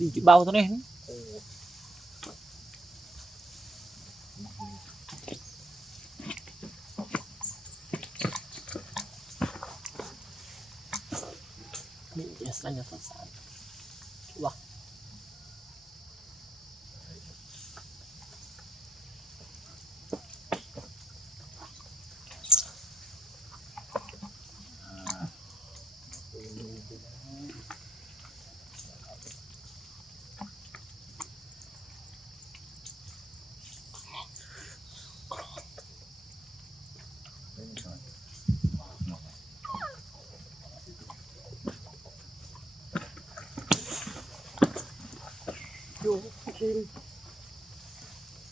đi chịu bao thôi này mình sẽ là phát sản wow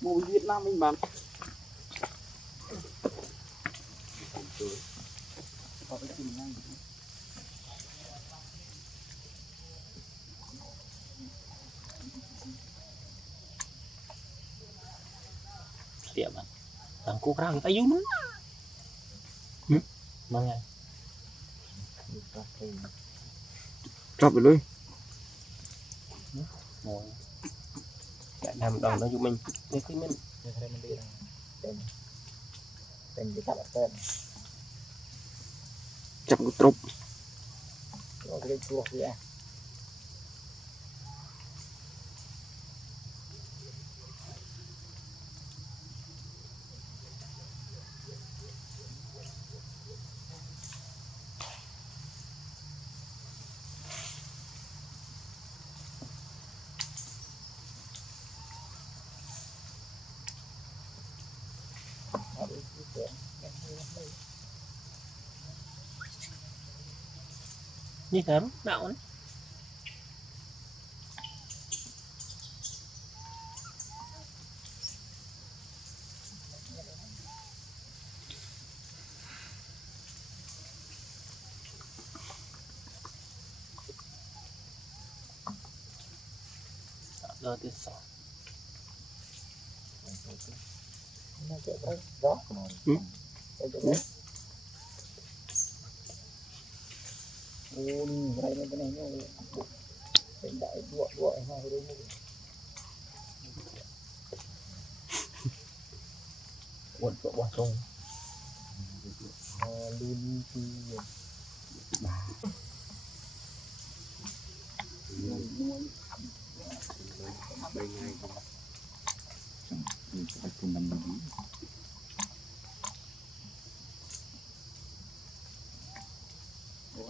một Việt Nam mình bán tiệm à thằng cô ra người ta yêu nữa mang ngay chọc rồi ngồi chạy làm đồng nó giúp mình cái mình chọc cái trục như thế đạo đấy giờ thì sao quần chỗ bỏ sông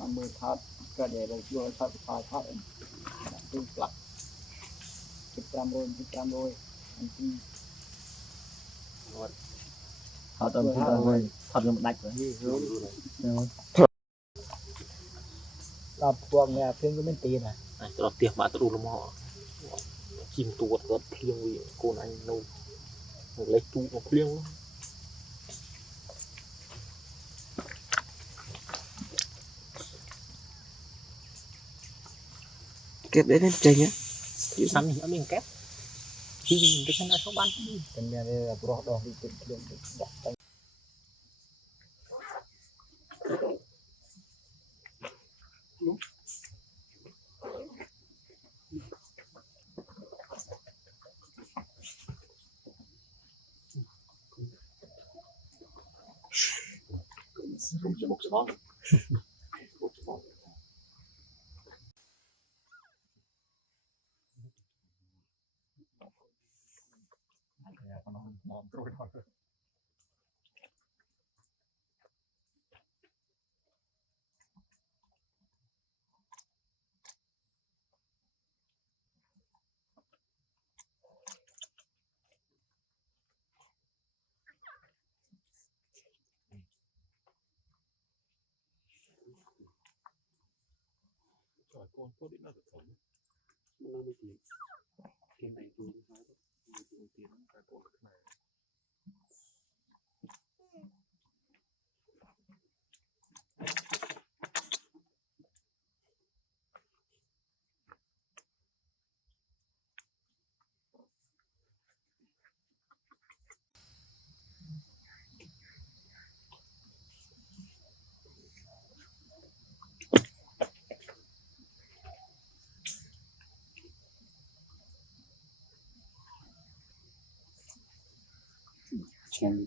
ăn mười thát cái này là vừa thát phải thát tương lặng chụp ram rồi thật rồi thật là một đạch rồi làm thuồng nhà phiên có bên tiền à này tôi tiệc mà tôi đủ họ chim tuột có phiêng vì cô này nâu lấy tu nó phiêng luôn kẹp đấy lên chanh á xăm thì mình kép khi cái này không bán cái này là bro đỏ đi tìm con có định là được sống nó đi tìm cái này tôi nói tôi tìm cái con này Chen.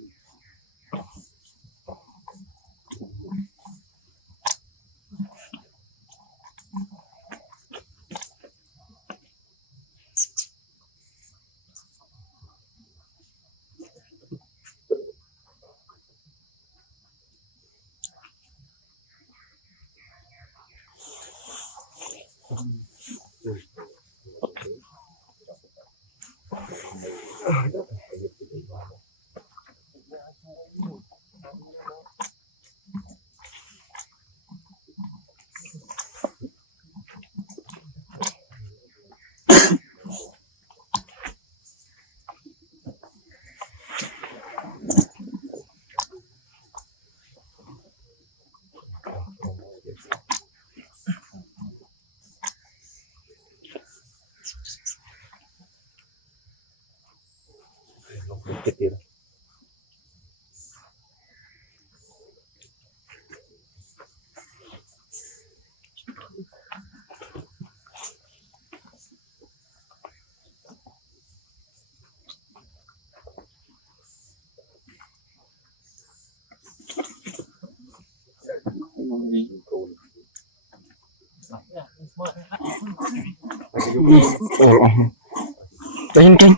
kecil Keng keng.